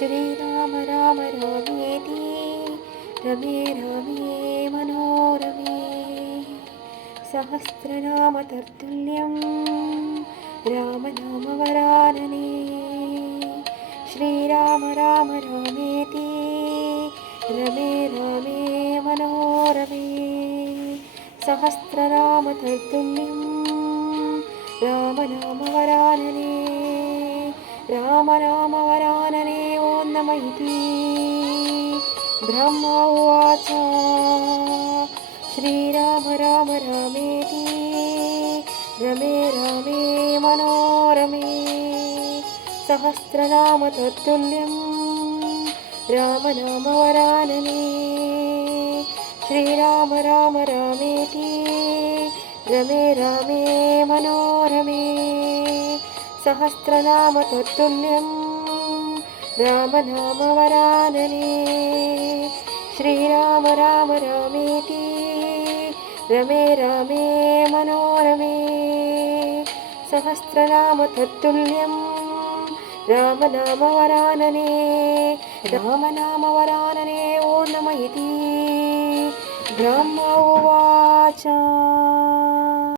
श्रीराम राम रामेति रमे रामे मनोरमे सहस्रनाम तत्तुल्यं रामनाम वरानने श्रीराम राम रामेति रमे रामे मनोरमे सहस्रनाम तत्तुल्यं रामनाम वरानने राम राम वरानने ओं नमः इति ब्रह्मा उवाच श्रीराम राम रामेति रमे रामे मनोरमे सहस्रनाम तत्तुल्यं रामनाम वरानने श्रीराम राम रामेति रमे रामे मनोरमे सहस्रनाम तत्तुल्यं रामनाम वरानने श्रीराम राम रामेति रमे रामे मनोरमे सहस्रनाम तत्तुल्यं रामनाम वरानने रामनाम वरानने ओं नमः इति ब्रह्मा उवाच।